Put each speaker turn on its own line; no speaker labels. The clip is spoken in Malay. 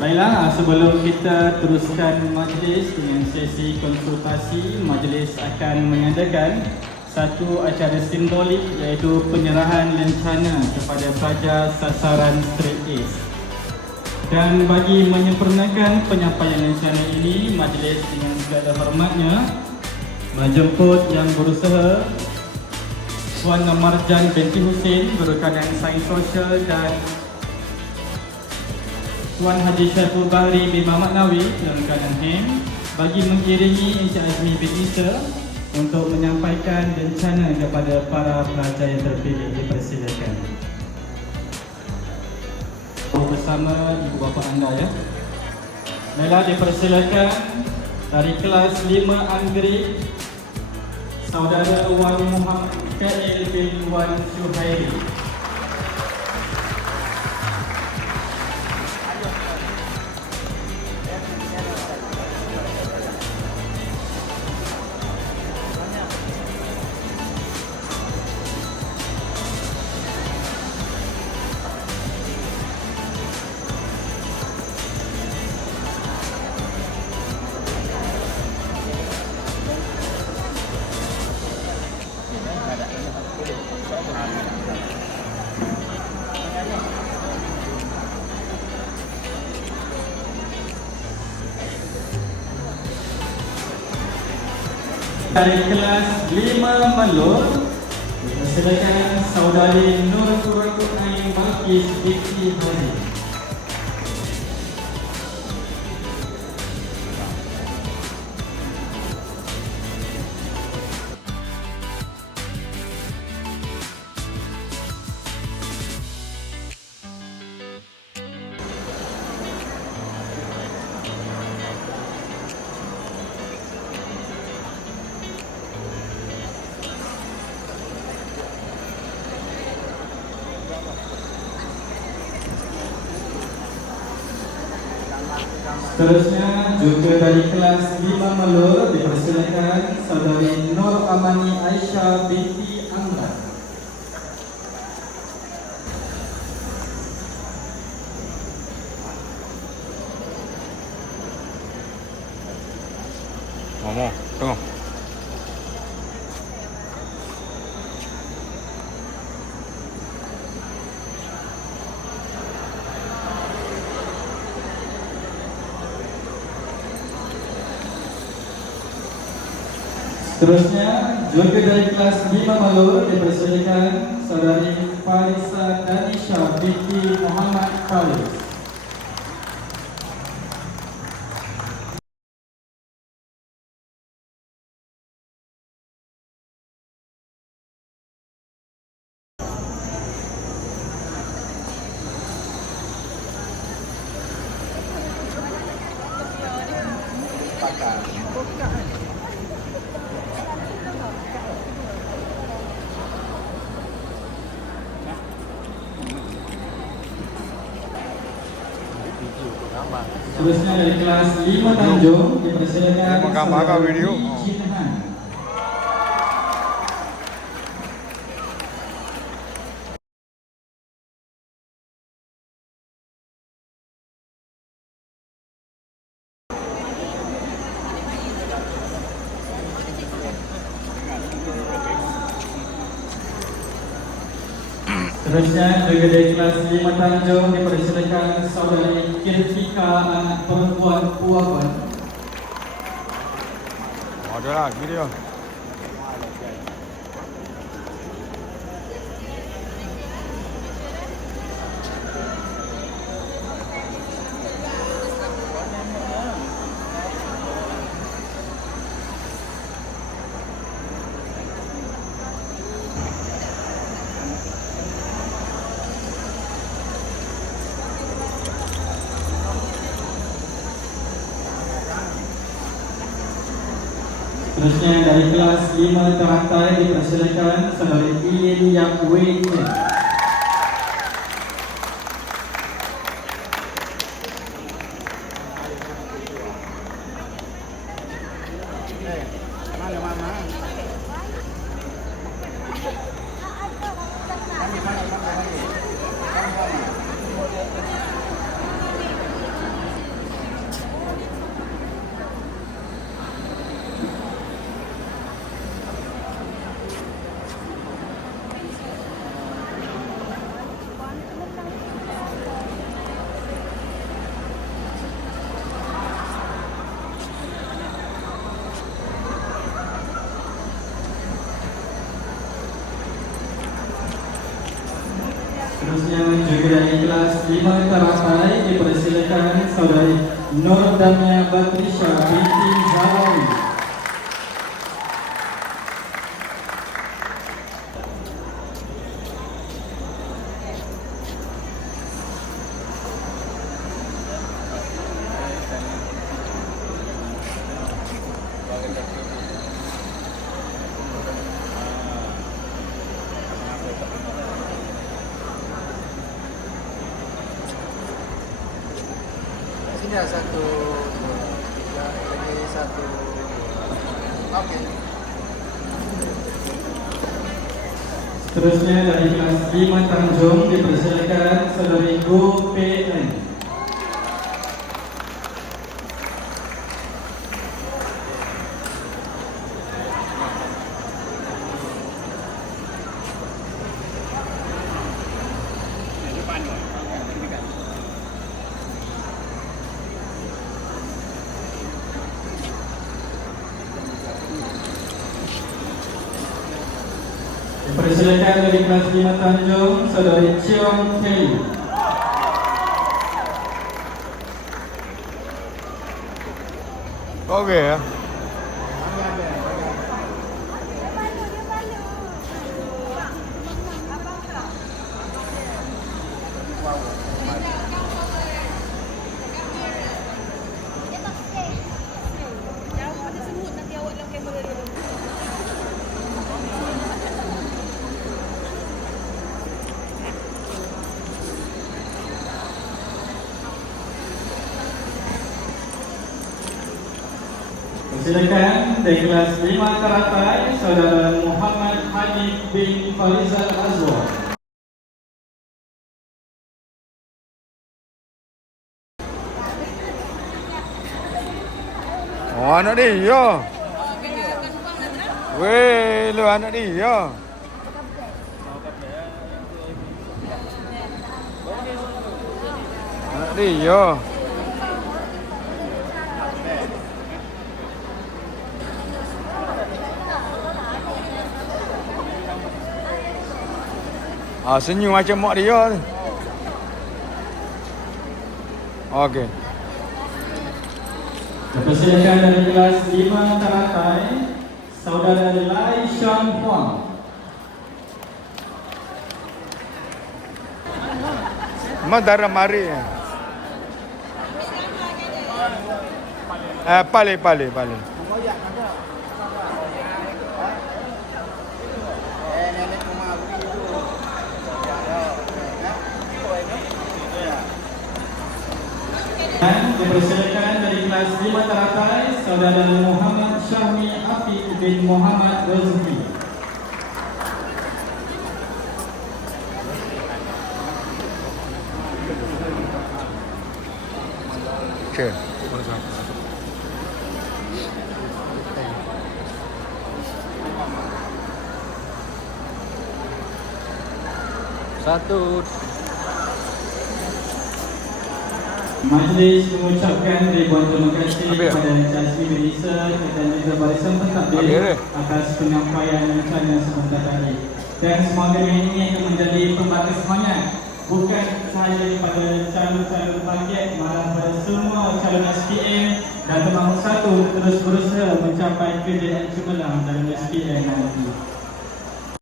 Baiklah, ah, sebelum kita teruskan majlis dengan sesi konsultasi, majlis akan mengadakan satu acara simbolik iaitu penyerahan lencana kepada pelajar sasaran Straight A's. Dan bagi menyempurnakan penyampaian lencana ini, majlis dengan segala hormatnya menjemput yang berusaha Puan Marjan binti Hussein berkanan Sains Sosial dan Tuan Haji Syaiful Bahri bin Muhammad Nawi dalam keadaan HEM bagi mengiringi Encik Azmi bin Isa untuk menyampaikan rencana kepada para pelajar yang terpilih dipersilakan. Bersama ibu bapa anda ya. Baiklah dipersilakan dari kelas 5 Anggrek Saudara Wan Muhammad KL bin Wan Syuhairi. Dari kelas 5 Melur Silakan saudari Nur Quraitu Ain Balkis Dikti Hari Seterusnya juga dari kelas 5 Melur dipersilakan saudari Nur Amani Aisyah binti Seterusnya juga dari kelas 5 Melur dipersilakan saudari Farisa Danisha binti Muhammad Faris. Seterusnya dari kelas 5 Tanjung dipersilakan saudari
video.
Seterusnya dari kelas 5 Tanjung dipersilakan saudari Kirtika anak perempuan Puawan.
Ada lagi dia.
Seterusnya dari kelas 5 terakhir dipersilakan saudari Ilin Yang Wei. 5 teratai dipersilakan saudari Nur Damia Batrisha binti Zarawi.
Ada satu, dua, tiga, lagi satu. Okey.
Seterusnya dari kelas 5 Tanjung dipersilakan saudari Go PN. Dipersilakan dari kelas 5 Tanjung saudari Cheong Kelly.
Okey ya.
Jauh pada semut nanti awak dalam kamera dulu.
Silakan dari kelas 5 teratai saudara Muhammad Hanif bin Farizal Azwar.
Oh anak dia. Weh, lu anak dia. Anak dia. Ah senyum macam mak dia. Okey.
Dipersilakan dari kelas 5 teratai saudara Lai Sean Huang.
Memang darah mari. Eh, pale, pale, pale.
Dan dipersilakan dari kelas 5 teratai saudara Muhammad Syahmi Afiq bin Muhammad Rozmi.
Okey.
Satu.
Majlis mengucapkan ribuan terima kasih kepada Jasmine Melissa dan juga Barisan Pentadbir atas penyampaian rencana sebentar tadi. Dan semoga ini akan menjadi pembatas semangat bukan sahaja pada calon-calon target malah pada semua calon SPM dan termasuk satu terus berusaha mencapai kerjaya cemerlang dalam SPM nanti.